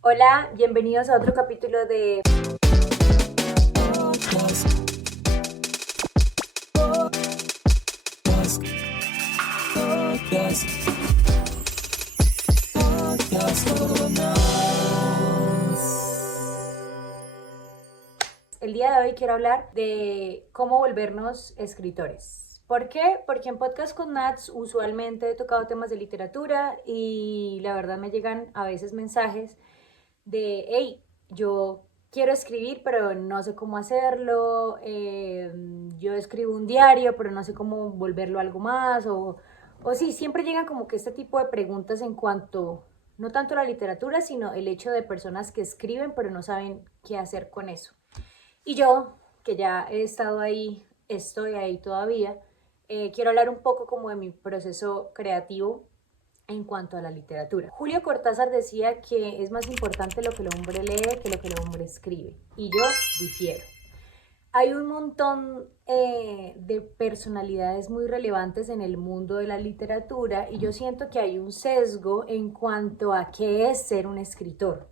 Hola, bienvenidos a otro capítulo de... El día de hoy quiero hablar de cómo volvernos escritores. ¿Por qué? Porque en Podcast con Nats usualmente he tocado temas de literatura y la verdad me llegan a veces mensajes de, hey, yo quiero escribir pero no sé cómo hacerlo, yo escribo un diario pero no sé cómo volverlo algo más, o sí, siempre llegan como que este tipo de preguntas en cuanto, no tanto a la literatura, sino el hecho de personas que escriben pero no saben qué hacer con eso. Y yo, que ya he estado ahí, estoy ahí todavía, quiero hablar un poco como de mi proceso creativo en cuanto a la literatura. Julio Cortázar decía que es más importante lo que el hombre lee que lo que el hombre escribe. Y yo difiero. Hay un montón de personalidades muy relevantes en el mundo de la literatura y yo siento que hay un sesgo en cuanto a qué es ser un escritor.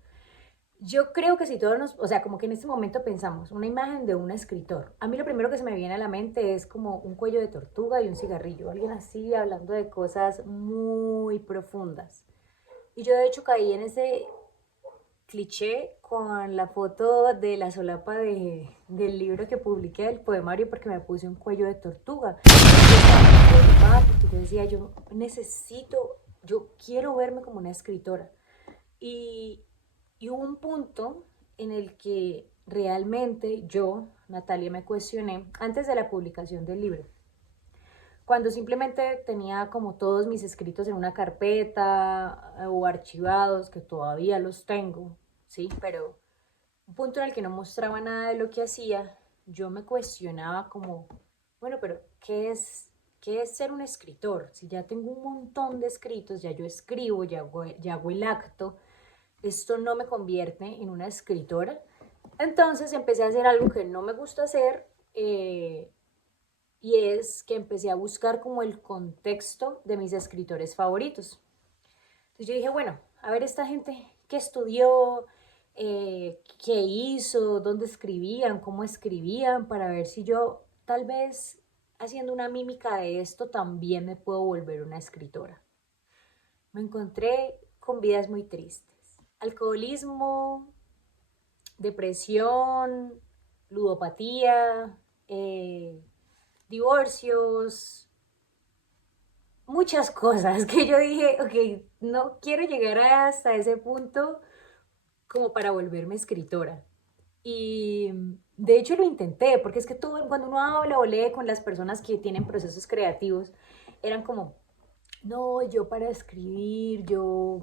Yo creo que si todos nos, o sea, como que en este momento pensamos una imagen de un escritor. A mí lo primero que se me viene a la mente es como un cuello de tortuga y un cigarrillo, alguien así hablando de cosas muy profundas. Y yo de hecho caí en ese cliché con la foto de la solapa del libro que publiqué, del poemario, porque me puse un cuello de tortuga. Yo estaba muy preocupada porque yo decía, yo necesito, yo quiero verme como una escritora. Y, y hubo un punto en el que realmente yo, Natalia, me cuestioné antes de la publicación del libro. Cuando simplemente tenía como todos mis escritos en una carpeta o archivados, que todavía los tengo, ¿sí? Pero un punto en el que no mostraba nada de lo que hacía, yo me cuestionaba como, bueno, pero qué es ser un escritor? Si ya tengo un montón de escritos, ya yo escribo, ya hago el acto, esto no me convierte en una escritora. Entonces empecé a hacer algo que no me gusta hacer, y es que empecé a buscar como el contexto de mis escritores favoritos. Entonces yo dije, bueno, a ver esta gente qué estudió, qué hizo, dónde escribían, cómo escribían, para ver si yo tal vez haciendo una mímica de esto también me puedo volver una escritora. Me encontré con vidas muy tristes. Alcoholismo, depresión, ludopatía, divorcios, muchas cosas que yo dije, ok, no quiero llegar hasta ese punto como para volverme escritora. Y de hecho lo intenté, porque es que todo, cuando uno habla o lee con las personas que tienen procesos creativos, eran como, no, yo para escribir, yo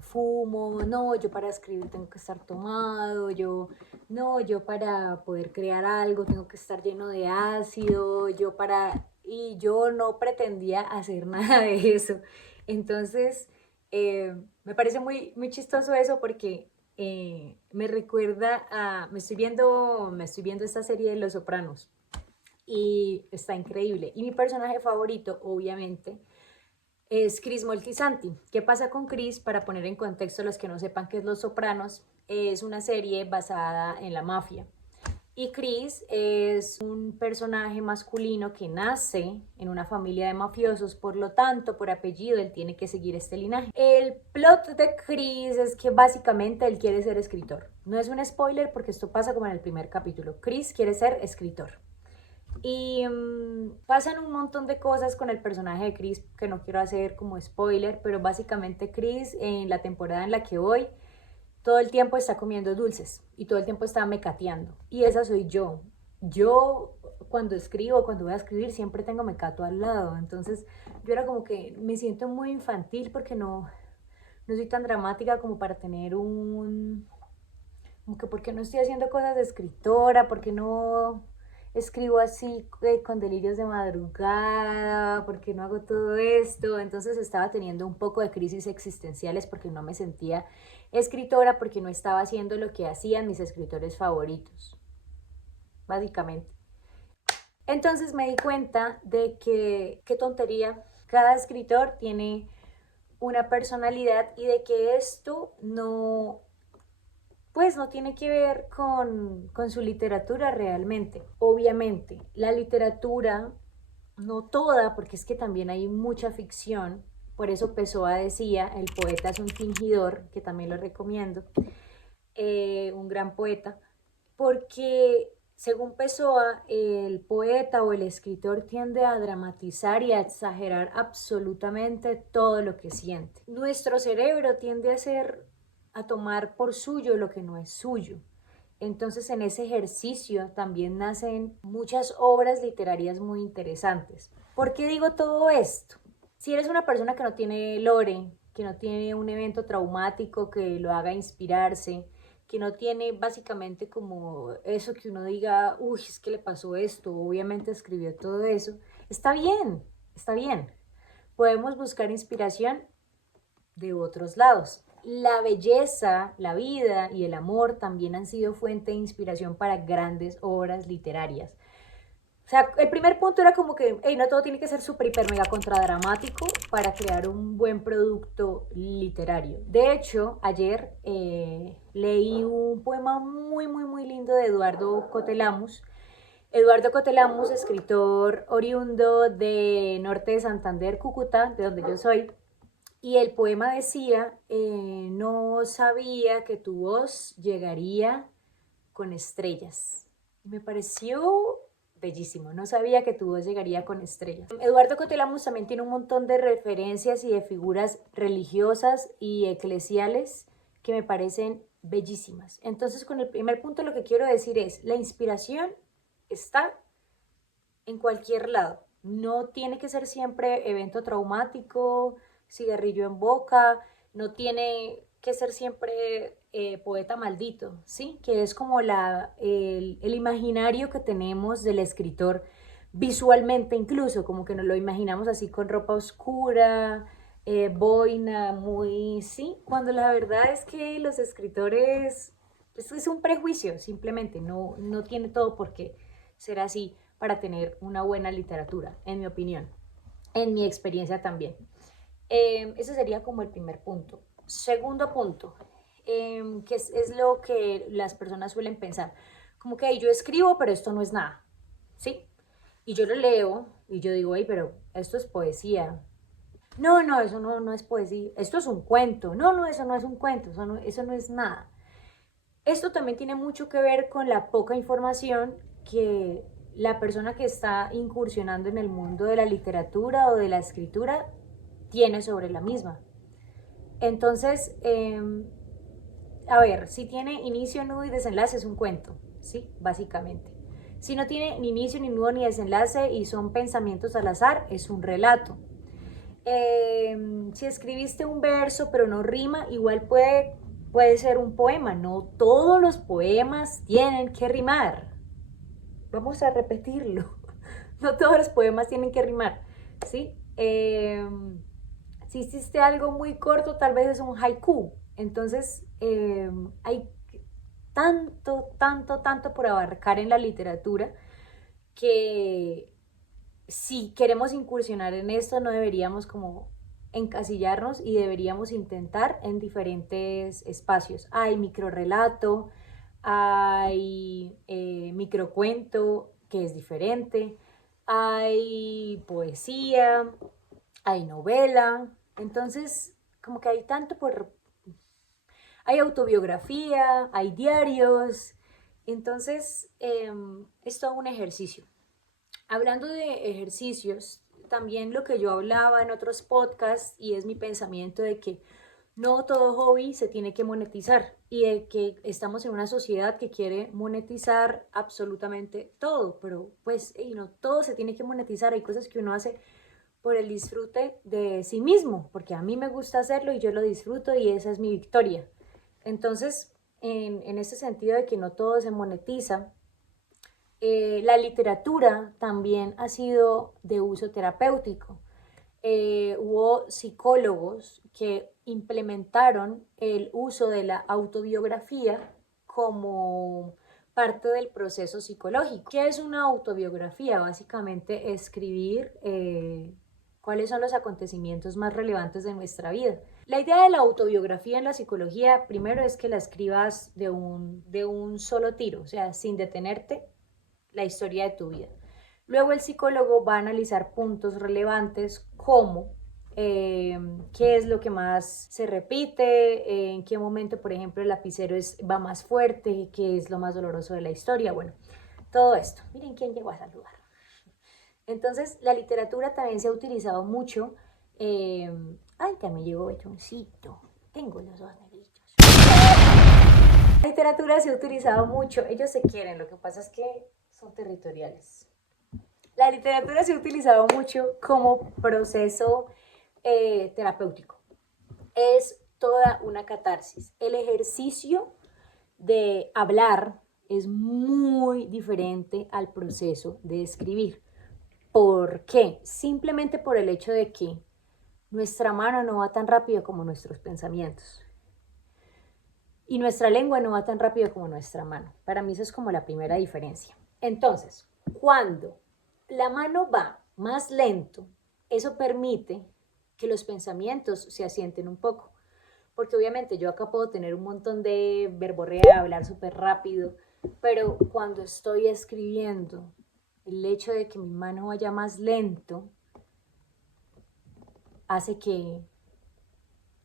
fumo, no, yo para escribir tengo que estar tomado, yo, no, yo para poder crear algo tengo que estar lleno de ácido, yo para, y yo no pretendía hacer nada de eso. Entonces, me parece muy chistoso eso porque me recuerda a, me estoy viendo esta serie de Los Sopranos y está increíble. Y mi personaje favorito, obviamente, es Chris Moltisanti. ¿Qué pasa con Chris? Para poner en contexto a los que no sepan qué es Los Sopranos, es una serie basada en la mafia. Y Chris es un personaje masculino que nace en una familia de mafiosos, por lo tanto, por apellido, él tiene que seguir este linaje. El plot de Chris es que básicamente él quiere ser escritor. No es un spoiler porque esto pasa como en el primer capítulo. Chris quiere ser escritor. Y pasan un montón de cosas con el personaje de Chris que no quiero hacer como spoiler, pero básicamente Chris en la temporada en la que voy todo el tiempo está comiendo dulces y todo el tiempo está mecateando. Y esa soy yo. Yo cuando escribo, cuando voy a escribir, siempre tengo mecato al lado. Entonces yo era como que me siento muy infantil porque no soy tan dramática como para tener un, como que porque no estoy haciendo cosas de escritora, porque no escribo así con delirios de madrugada, porque no hago todo esto. Entonces estaba teniendo un poco de crisis existenciales porque no me sentía escritora, porque no estaba haciendo lo que hacían mis escritores favoritos, básicamente. Entonces me di cuenta de que, qué tontería, cada escritor tiene una personalidad y de que esto no pues no tiene que ver con su literatura realmente. Obviamente, la literatura, no toda, porque es que también hay mucha ficción, por eso Pessoa decía, el poeta es un fingidor, que también lo recomiendo, un gran poeta, porque según Pessoa, el poeta o el escritor tiende a dramatizar y a exagerar absolutamente todo lo que siente. Nuestro cerebro tiende a tomar por suyo lo que no es suyo. Entonces en ese ejercicio también nacen muchas obras literarias muy interesantes. ¿Por qué digo todo esto? Si eres una persona que no tiene lore, que no tiene un evento traumático que lo haga inspirarse, que no tiene básicamente como eso que uno diga, uy, es que le pasó esto, obviamente escribió todo eso, está bien, está bien. Podemos buscar inspiración de otros lados. La belleza, la vida y el amor también han sido fuente de inspiración para grandes obras literarias. O sea, el primer punto era como que, hey, no todo tiene que ser súper, hiper, mega contradramático para crear un buen producto literario. De hecho, ayer leí un poema muy, muy, muy lindo de Eduardo Cotelamus. Eduardo Cotelamus, escritor oriundo de Norte de Santander, Cúcuta, de donde yo soy. Y el poema decía, no sabía que tu voz llegaría con estrellas. Me pareció bellísimo, no sabía que tu voz llegaría con estrellas. Eduardo Cotelamus también tiene un montón de referencias y de figuras religiosas y eclesiales que me parecen bellísimas. Entonces, con el primer punto lo que quiero decir es, la inspiración está en cualquier lado. No tiene que ser siempre evento traumático, cigarrillo en boca, no tiene que ser siempre poeta maldito, ¿sí? Que es como el imaginario que tenemos del escritor visualmente incluso, como que nos lo imaginamos así con ropa oscura, boina, muy, sí, cuando la verdad es que los escritores, pues es un prejuicio, simplemente, no tiene todo por qué ser así para tener una buena literatura, en mi opinión, en mi experiencia también. Ese sería como el primer punto. Segundo punto, que es lo que las personas suelen pensar, como que yo escribo, pero esto no es nada, ¿sí? Y yo lo leo y yo digo, pero esto es poesía. No, no, eso no es poesía, esto es un cuento. No, no, eso no es un cuento, eso no es nada. Esto también tiene mucho que ver con la poca información que la persona que está incursionando en el mundo de la literatura o de la escritura tiene sobre la misma. Entonces, a ver, si tiene inicio, nudo y desenlace es un cuento, ¿sí? Básicamente. Si no tiene ni inicio, ni nudo, ni desenlace y son pensamientos al azar, es un relato. Si escribiste un verso pero no rima, igual puede ser un poema. No todos los poemas tienen que rimar. Vamos a repetirlo. No todos los poemas tienen que rimar, ¿sí? Si hiciste algo muy corto, tal vez es un haiku. Entonces, hay tanto, tanto, tanto por abarcar en la literatura que si queremos incursionar en esto no deberíamos como encasillarnos y deberíamos intentar en diferentes espacios. Hay microrelato, hay microcuento, que es diferente, hay poesía, hay novela, entonces como que hay tanto por... Hay autobiografía, hay diarios, entonces es todo un ejercicio. Hablando de ejercicios, también lo que yo hablaba en otros podcasts y es mi pensamiento de que no todo hobby se tiene que monetizar y de que estamos en una sociedad que quiere monetizar absolutamente todo, pero pues no todo se tiene que monetizar, hay cosas que uno hace por el disfrute de sí mismo, porque a mí me gusta hacerlo y yo lo disfruto y esa es mi victoria. Entonces, en ese sentido de que no todo se monetiza, la literatura también ha sido de uso terapéutico. Hubo psicólogos que implementaron el uso de la autobiografía como parte del proceso psicológico. ¿Qué es una autobiografía? Básicamente escribir cuáles son los acontecimientos más relevantes de nuestra vida. La idea de la autobiografía en la psicología, primero es que la escribas de un solo tiro, o sea, sin detenerte la historia de tu vida. Luego el psicólogo va a analizar puntos relevantes como qué es lo que más se repite, en qué momento, por ejemplo, el lapicero va más fuerte, qué es lo más doloroso de la historia, bueno, todo esto. Miren quién llegó a saludar. Entonces, la literatura también se ha utilizado mucho. eh, Ay, también llegó Bechoncito. Tengo los ojos negritos. La literatura se ha utilizado mucho. Ellos se quieren, lo que pasa es que son territoriales. La literatura se ha utilizado mucho como proceso terapéutico. Es toda una catarsis. El ejercicio de hablar es muy diferente al proceso de escribir. ¿Por qué? Simplemente por el hecho de que nuestra mano no va tan rápido como nuestros pensamientos. Y nuestra lengua no va tan rápido como nuestra mano. Para mí eso es como la primera diferencia. Entonces, cuando la mano va más lento, eso permite que los pensamientos se asienten un poco. Porque obviamente yo acá puedo tener un montón de verborrea, hablar súper rápido, pero cuando estoy escribiendo, el hecho de que mi mano vaya más lento hace que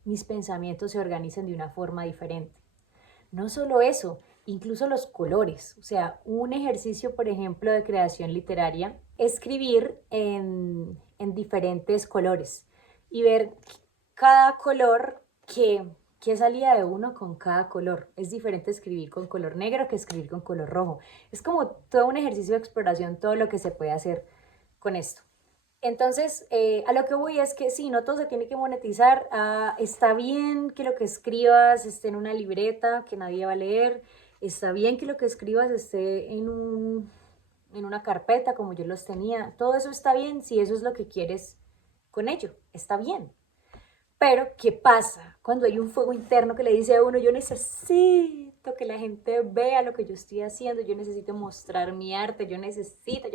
mis pensamientos se organicen de una forma diferente. No solo eso, incluso los colores. O sea, un ejercicio, por ejemplo, de creación literaria, escribir en diferentes colores y ver cada color que salía de uno con cada color. Es diferente escribir con color negro que escribir con color rojo. Es como todo un ejercicio de exploración, todo lo que se puede hacer con esto. Entonces, a lo que voy es que sí, no todo se tiene que monetizar. Está bien que lo que escribas esté en una libreta que nadie va a leer. Está bien que lo que escribas esté en una carpeta como yo los tenía. Todo eso está bien si eso es lo que quieres con ello. Está bien. Pero, ¿qué pasa cuando hay un fuego interno que le dice a uno, yo necesito que la gente vea lo que yo estoy haciendo, yo necesito mostrar mi arte, yo necesito,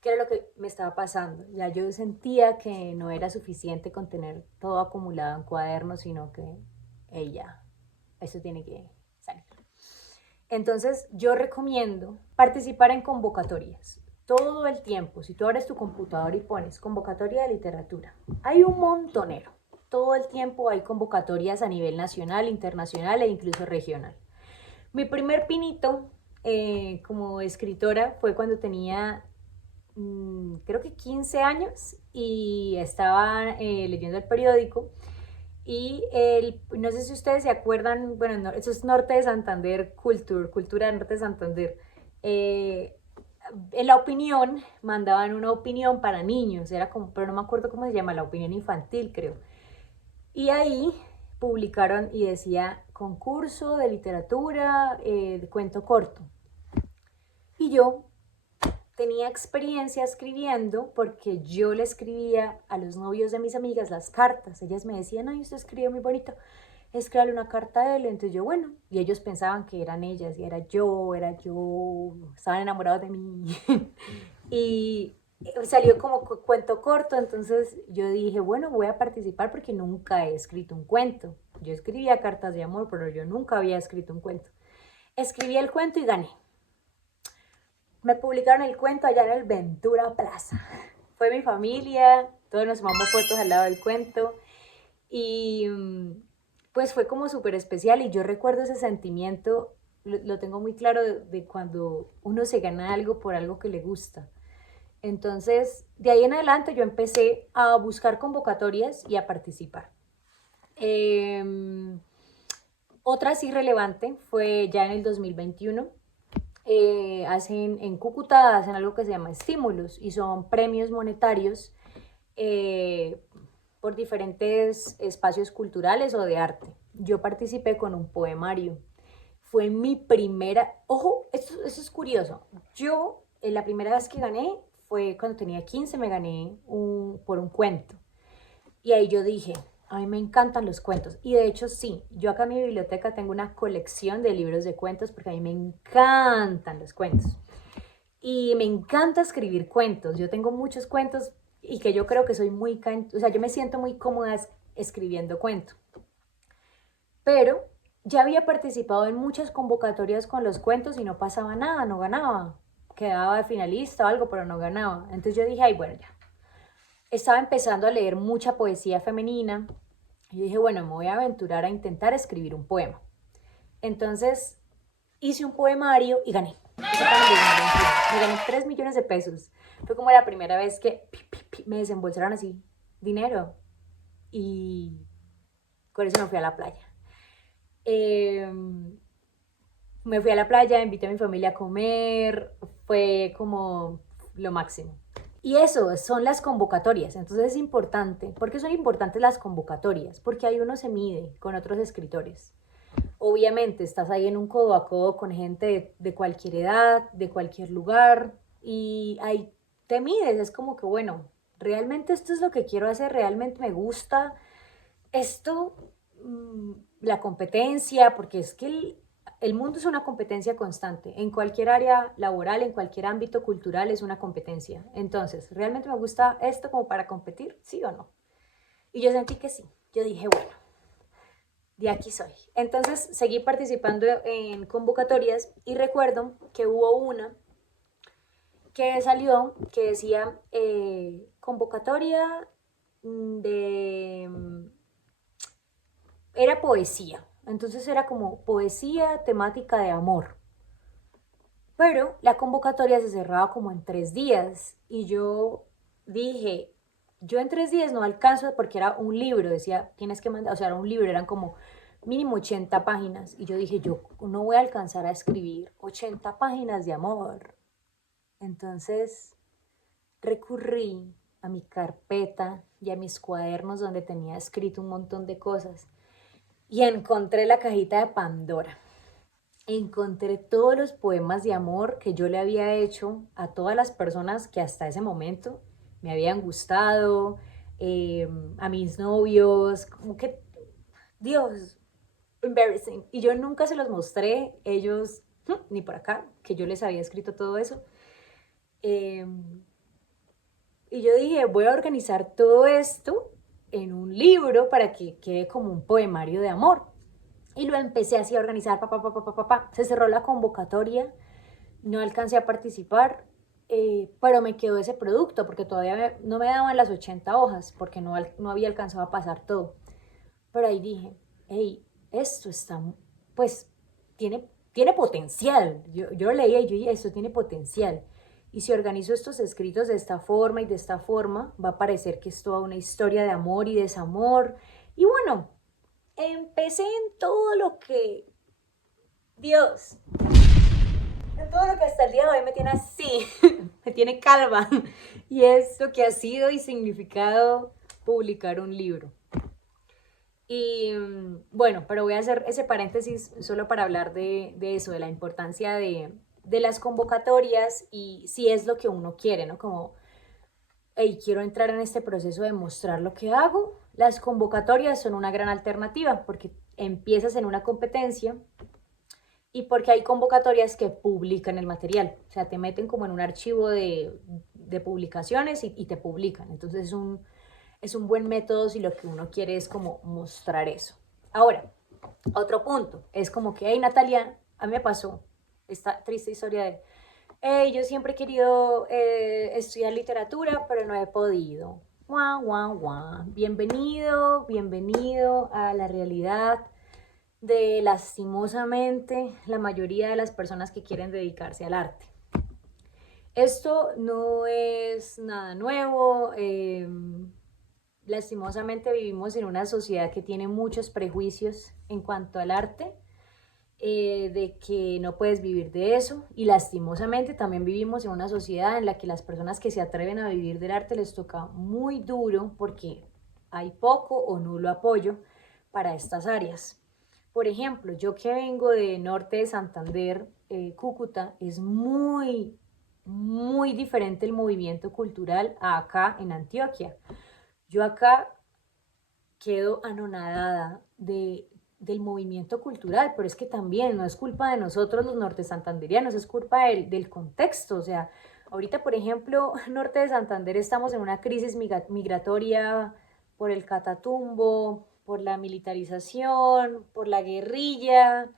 ¿qué era lo que me estaba pasando? Ya yo sentía que no era suficiente con tener todo acumulado en cuadernos, sino que ella, eso tiene que salir. Entonces, yo recomiendo participar en convocatorias todo el tiempo. Si tú abres tu computador y pones convocatoria de literatura, hay un montonero. Todo el tiempo hay convocatorias a nivel nacional, internacional e incluso regional. Mi primer pinito como escritora fue cuando tenía creo que 15 años y estaba leyendo el periódico y no sé si ustedes se acuerdan, bueno, no, eso es Norte de Santander, Cultura de Norte de Santander. En la opinión, mandaban una opinión para niños, era como, pero no me acuerdo cómo se llama, la opinión infantil creo. Y ahí publicaron y decía concurso de literatura, de cuento corto. Y yo tenía experiencia escribiendo porque yo le escribía a los novios de mis amigas las cartas. Ellas me decían, ay, usted escribe muy bonito, escríbale una carta a él. Entonces yo, bueno, y ellos pensaban que eran ellas y era yo, estaban enamorados de mí. Y salió como cuento corto, entonces yo dije, bueno, voy a participar porque nunca he escrito un cuento. Yo escribía cartas de amor, pero yo nunca había escrito un cuento. Escribí el cuento y gané. Me publicaron el cuento allá en el Ventura Plaza. Fue mi familia, todos nos tomamos fotos al lado del cuento y pues fue como súper especial y yo recuerdo ese sentimiento, lo tengo muy claro de cuando uno se gana algo por algo que le gusta. Entonces, de ahí en adelante yo empecé a buscar convocatorias y a participar. Otra sí relevante fue ya en el 2021. Hacen en Cúcuta, hacen algo que se llama estímulos y son premios monetarios por diferentes espacios culturales o de arte. Yo participé con un poemario. Fue mi primera, ojo, esto es curioso. Yo, la primera vez que gané fue cuando tenía 15, me gané por un cuento. Y ahí yo dije, a mí me encantan los cuentos. Y de hecho sí, yo acá en mi biblioteca tengo una colección de libros de cuentos porque a mí me encantan los cuentos. Y me encanta escribir cuentos. Yo tengo muchos cuentos y que yo creo que soy muy, o sea, yo me siento muy cómoda escribiendo cuento. Pero ya había participado en muchas convocatorias con los cuentos y no pasaba nada, no ganaba. Quedaba de finalista o algo, pero no ganaba. Entonces yo dije, ay, bueno, ya. Estaba empezando a leer mucha poesía femenina y dije, bueno, me voy a aventurar a intentar escribir un poema. Entonces hice un poemario y gané. Me gané 3 millones de pesos. Fue como la primera vez que me desembolsaron así dinero y con eso me fui a la playa. Me fui a la playa, invité a mi familia a comer, fue como lo máximo. Y eso son las convocatorias, entonces es importante. ¿Por qué son importantes las convocatorias? Porque ahí uno se mide con otros escritores. Obviamente estás ahí en un codo a codo con gente de cualquier edad, de cualquier lugar, y ahí te mides, es como que, bueno, realmente esto es lo que quiero hacer, realmente me gusta esto, la competencia, porque es que el mundo es una competencia constante, en cualquier área laboral, en cualquier ámbito cultural es una competencia. Entonces, ¿realmente me gusta esto como para competir? ¿Sí o no? Y yo sentí que sí. Yo dije, bueno, de aquí soy. Entonces seguí participando en convocatorias y recuerdo que hubo una que salió que decía convocatoria de... Era poesía. Entonces era como poesía temática de amor. Pero la convocatoria se cerraba como en 3 días y yo dije, yo en 3 días no alcanzo porque era un libro, decía, tienes que mandar, o sea, era un libro, eran como mínimo 80 páginas y yo dije, yo no voy a alcanzar a escribir 80 páginas de amor. Entonces recurrí a mi carpeta y a mis cuadernos donde tenía escrito un montón de cosas y encontré la cajita de Pandora. Encontré todos los poemas de amor que yo le había hecho a todas las personas que hasta ese momento me habían gustado, a mis novios, como que, Dios, embarrassing. Y yo nunca se los mostré, ellos, ni por acá, que yo les había escrito todo eso. Eh, y yo dije, voy a organizar todo esto en un libro para que quede como un poemario de amor. Y lo empecé así a organizar, Se cerró la convocatoria, no alcancé a participar, pero me quedó ese producto porque todavía no me daban las 80 hojas porque no había alcanzado a pasar todo. Pero ahí dije, hey, esto está, pues, tiene potencial. Yo lo leía y yo dije, esto tiene potencial. Y si organizo estos escritos de esta forma y de esta forma, va a parecer que es toda una historia de amor y desamor. Y bueno, empecé en todo lo que Dios, en todo lo que hasta el día de hoy me tiene así, me tiene calva. Y es lo que ha sido y significado publicar un libro. Y bueno, pero voy a hacer ese paréntesis solo para hablar de eso, de la importancia de las convocatorias y si es lo que uno quiere, ¿no? Como, hey, quiero entrar en este proceso de mostrar lo que hago. Las convocatorias son una gran alternativa porque empiezas en una competencia y porque hay convocatorias que publican el material, o sea, te meten como en un archivo de publicaciones y te publican. Entonces es un buen método si lo que uno quiere es como mostrar eso. Ahora, otro punto, es como que, hey Natalia, a mí me pasó esta triste historia de, hey, yo siempre he querido estudiar literatura, pero no he podido. Guau, guau, guau. Bienvenido, bienvenido a la realidad de lastimosamente la mayoría de las personas que quieren dedicarse al arte. Esto no es nada nuevo. Lastimosamente vivimos en una sociedad que tiene muchos prejuicios en cuanto al arte, de que no puedes vivir de eso y lastimosamente también vivimos en una sociedad en la que las personas que se atreven a vivir del arte les toca muy duro porque hay poco o nulo apoyo para estas áreas. Por ejemplo, yo que vengo de norte de Santander, Cúcuta, es muy, muy diferente el movimiento cultural a acá en Antioquia. Yo acá quedo anonadada del movimiento cultural, pero es que también no es culpa de nosotros los norte santanderianos, es culpa del contexto. O sea, ahorita, por ejemplo, norte de Santander estamos en una crisis migratoria por el Catatumbo, por la militarización, por la guerrilla,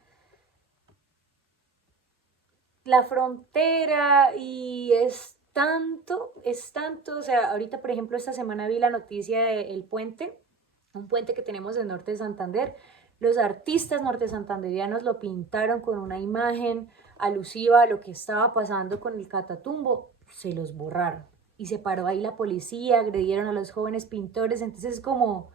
la frontera, y es tanto, o sea, ahorita por ejemplo esta semana vi la noticia del puente, un puente que tenemos en Norte de Santander. Los artistas norte santanderianos lo pintaron con una imagen alusiva a lo que estaba pasando con el Catatumbo, se los borraron. Y se paró ahí la policía, agredieron a los jóvenes pintores, entonces es como,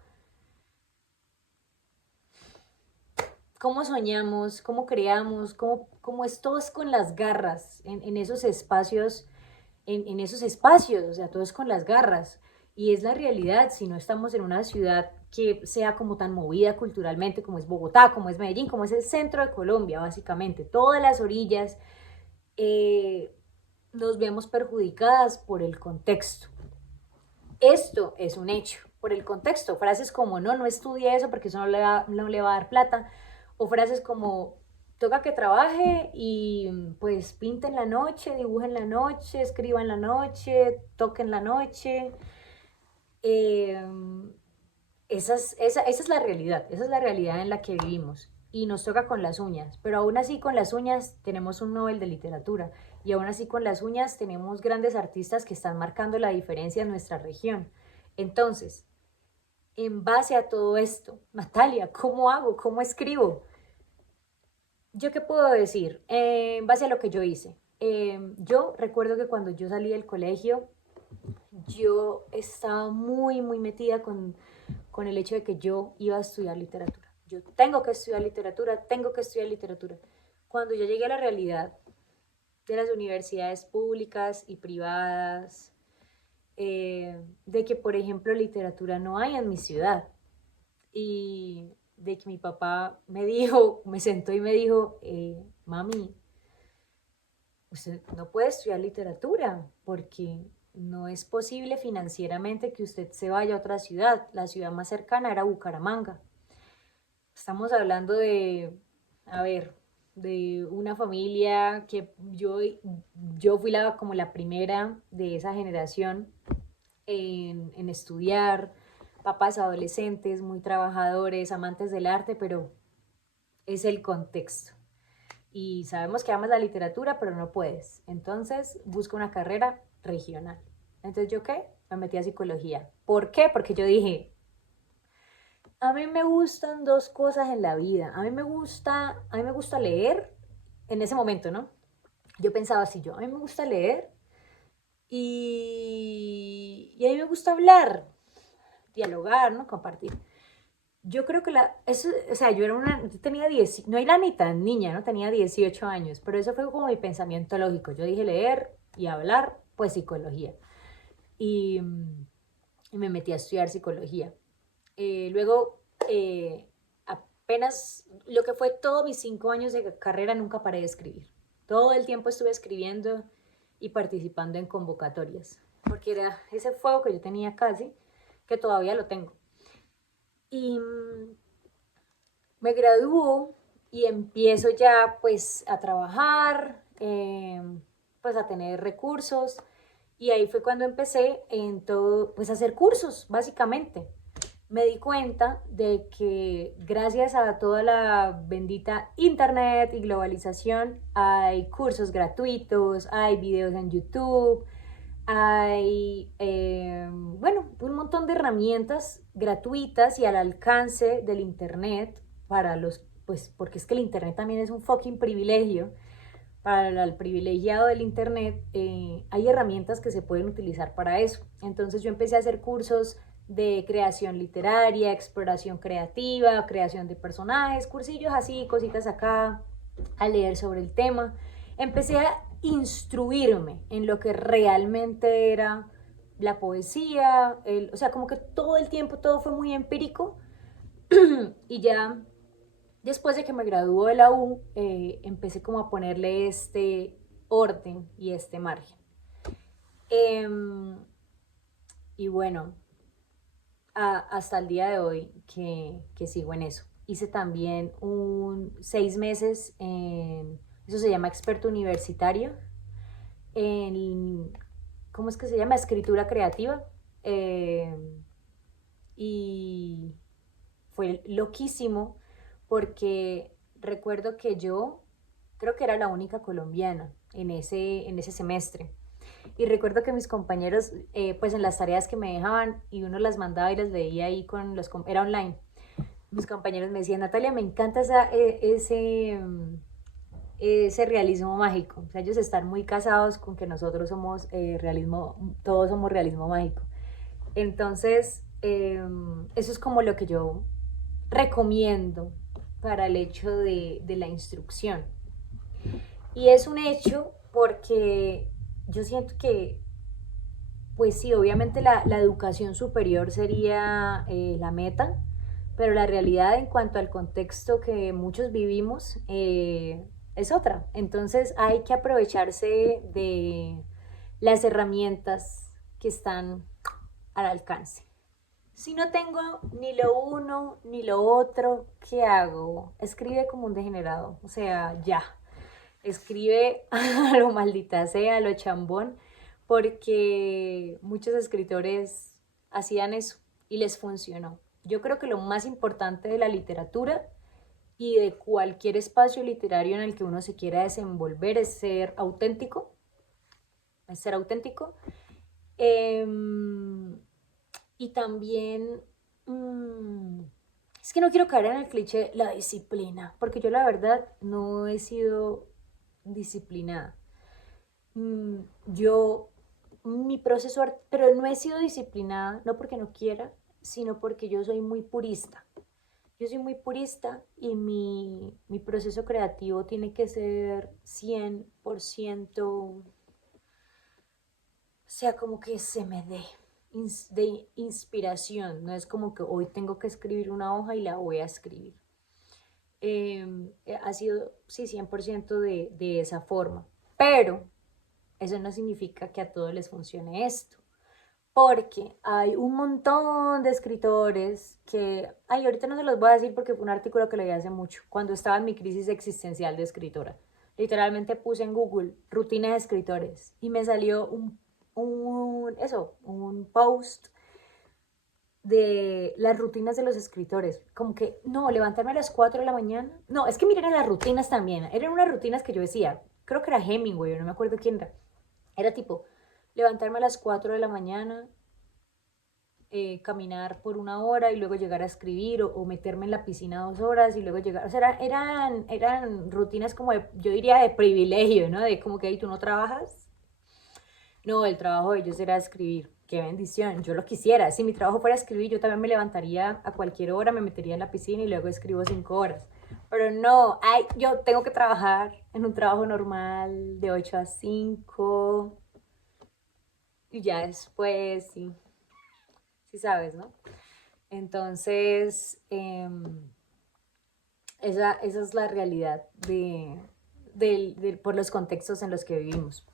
cómo soñamos, cómo creamos, cómo es todo es con las garras en esos espacios, en esos espacios, o sea, todo es con las garras. Y es la realidad, si no estamos en una ciudad que sea como tan movida culturalmente como es Bogotá, como es Medellín, como es el centro de Colombia, básicamente, todas las orillas, eh, nos vemos perjudicadas por el contexto. Esto es un hecho, por el contexto. Frases como, no, no estudie eso porque eso no le va a dar plata. O frases como, toca que trabaje y pues pinte en la noche, dibuje en la noche, escriba en la noche, toque en la noche. Eh, esa es la realidad, esa es la realidad en la que vivimos. Y nos toca con las uñas, pero aún así con las uñas tenemos un Nobel de literatura, y aún así con las uñas tenemos grandes artistas que están marcando la diferencia en nuestra región. Entonces, en base a todo esto, Natalia, ¿cómo hago? ¿Cómo escribo? ¿Yo qué puedo decir? En base a lo que yo hice. Yo recuerdo que cuando yo salí del colegio, yo estaba muy metida con el hecho de que yo iba a estudiar literatura. Yo tengo que estudiar literatura, tengo que estudiar literatura. Cuando yo llegué a la realidad de las universidades públicas y privadas, de que, por ejemplo, literatura no hay en mi ciudad, y de que mi papá me dijo, me sentó y me dijo, mami, usted no puede estudiar literatura porque no es posible financieramente que usted se vaya a otra ciudad. La ciudad más cercana era Bucaramanga. Estamos hablando de, a ver, de una familia que yo fui como la primera de esa generación en estudiar, papás adolescentes, muy trabajadores, amantes del arte, pero es el contexto. Y sabemos que amas la literatura, pero no puedes. Entonces busca una carrera regional. Entonces, ¿yo qué? Me metí a psicología. ¿Por qué? Porque yo dije, a mí me gustan dos cosas en la vida. A mí me gusta leer en ese momento, ¿no? Yo pensaba así, a mí me gusta leer y a mí me gusta hablar, dialogar, ¿no? Compartir. Yo creo que o sea, yo tenía 10, no era ni tan niña, ¿no? Tenía 18 años, pero eso fue como mi pensamiento lógico. Yo dije leer y hablar, pues psicología. Y, y me metí a estudiar psicología. Luego, apenas lo que fue todos mis 5 años de carrera, nunca paré de escribir. Todo el tiempo estuve escribiendo y participando en convocatorias, porque era ese fuego que yo tenía casi, que todavía lo tengo. Y me graduó y empiezo ya pues a trabajar, pues a tener recursos, y ahí fue cuando empecé en todo, pues a hacer cursos básicamente. Me di cuenta de que gracias a toda la bendita internet y globalización hay cursos gratuitos, hay videos en YouTube, hay, bueno, un montón de herramientas gratuitas y al alcance del internet para los, pues porque es que el internet también es un fucking privilegio. Para el privilegiado del internet, hay herramientas que se pueden utilizar para eso. Entonces yo empecé a hacer cursos de creación literaria, exploración creativa, creación de personajes, cursillos así, cositas acá, a leer sobre el tema. Empecé a instruirme en lo que realmente era la poesía, o sea, como que todo el tiempo todo fue muy empírico. Y ya después de que me graduó de la U, empecé como a ponerle este orden y este margen. Y bueno, hasta el día de hoy que sigo en eso. Hice también 6 meses eso se llama experto universitario, en, ¿cómo es que se llama? Escritura creativa. y fue loquísimo porque recuerdo que yo creo que era la única colombiana en ese semestre. Y recuerdo que mis compañeros, pues en las tareas que me dejaban y uno las mandaba y las leía ahí era online. Mis compañeros me decían, Natalia, me encanta ese realismo mágico. O sea, ellos están muy casados con que nosotros somos todos somos realismo mágico. Entonces, eso es como lo que yo recomiendo para el hecho de la instrucción. Y es un hecho porque yo siento que, pues sí, obviamente la educación superior sería la meta, pero la realidad en cuanto al contexto que muchos vivimos es otra. Entonces hay que aprovecharse de las herramientas que están al alcance. Si no tengo ni lo uno ni lo otro, ¿qué hago? Escribe como un degenerado, o sea, ya. Escribe a lo maldita sea, a lo chambón, porque muchos escritores hacían eso y les funcionó. Yo creo que lo más importante de la literatura y de cualquier espacio literario en el que uno se quiera desenvolver es ser auténtico, es ser auténtico. Y también, mm, es que no quiero caer en el cliché, la disciplina, porque yo la verdad no he sido disciplinada. Yo, mi proceso, pero no he sido disciplinada, no porque no quiera, sino porque yo soy muy purista. Yo soy muy purista y mi proceso creativo tiene que ser 100%, o sea, como que se me dé de inspiración. No es como que hoy tengo que escribir una hoja y la voy a escribir. Ha sido, sí, 100% de esa forma. Pero eso no significa que a todos les funcione esto. Porque hay un montón de escritores que, ay, ahorita no se los voy a decir porque fue un artículo que leí hace mucho, cuando estaba en mi crisis existencial de escritora. Literalmente puse en Google rutina de escritores y me salió un post de las rutinas de los escritores. Como que, no, levantarme a las 4 de la mañana. No, es que miren las rutinas también. Eran unas rutinas que yo decía, creo que era Hemingway, o no me acuerdo quién era. Era tipo, levantarme a las 4 de la mañana, caminar por una hora y luego llegar a escribir o meterme en la piscina 2 horas y luego llegar. O sea, eran rutinas como, yo diría, de privilegio, ¿no? De como que ahí tú no trabajas. No, el trabajo de ellos era escribir. Qué bendición, yo lo quisiera. Si mi trabajo fuera escribir, yo también me levantaría a cualquier hora, me metería en la piscina y luego escribo 5 horas. Pero no, ay, yo tengo que trabajar en un trabajo normal de 8 a 5 y ya después, sí, sí sabes, ¿no? Entonces, esa es la realidad por los contextos en los que vivimos.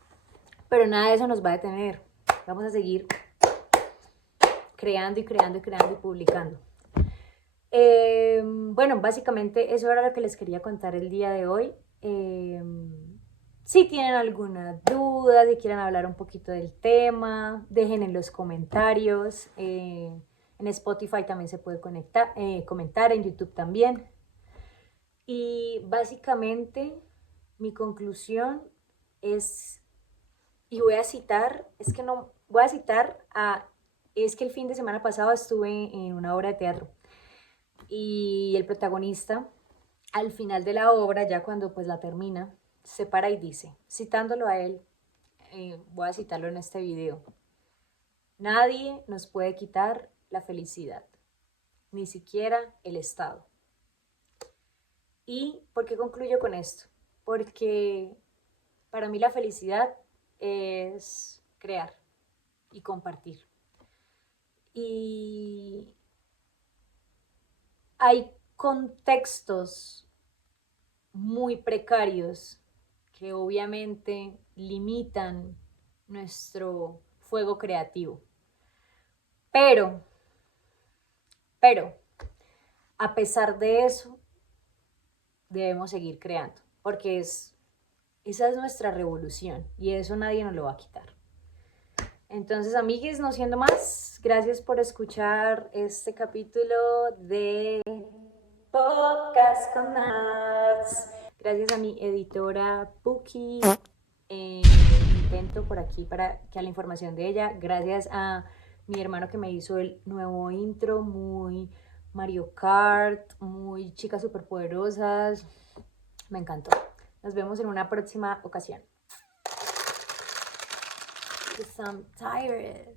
Pero nada de eso nos va a detener. Vamos a seguir creando y creando y creando y publicando. Bueno, básicamente eso era lo que les quería contar el día de hoy. Si tienen alguna duda, si quieren hablar un poquito del tema, dejen en los comentarios. En Spotify también se puede comentar, en YouTube también. Y básicamente mi conclusión es, y voy a citar, es que no, voy a citar es que el fin de semana pasado estuve en una obra de teatro y el protagonista, al final de la obra, ya cuando pues la termina, se para y dice, citándolo a él, voy a citarlo en este video: nadie nos puede quitar la felicidad, ni siquiera el Estado. ¿Y por qué concluyo con esto? Porque para mí la felicidad es crear y compartir. Y hay contextos muy precarios que obviamente limitan nuestro fuego creativo. Pero, pero, a pesar de eso, debemos seguir creando, porque esa es nuestra revolución y eso nadie nos lo va a quitar. Entonces, amigues, no siendo más, gracias por escuchar este capítulo de Podcast con Nats. Gracias a mi editora Puki. Intento por aquí para que a la información de ella. Gracias a mi hermano que me hizo el nuevo intro, muy Mario Kart, muy chicas superpoderosas. Me encantó. Nos vemos en una próxima ocasión. Because I'm tired.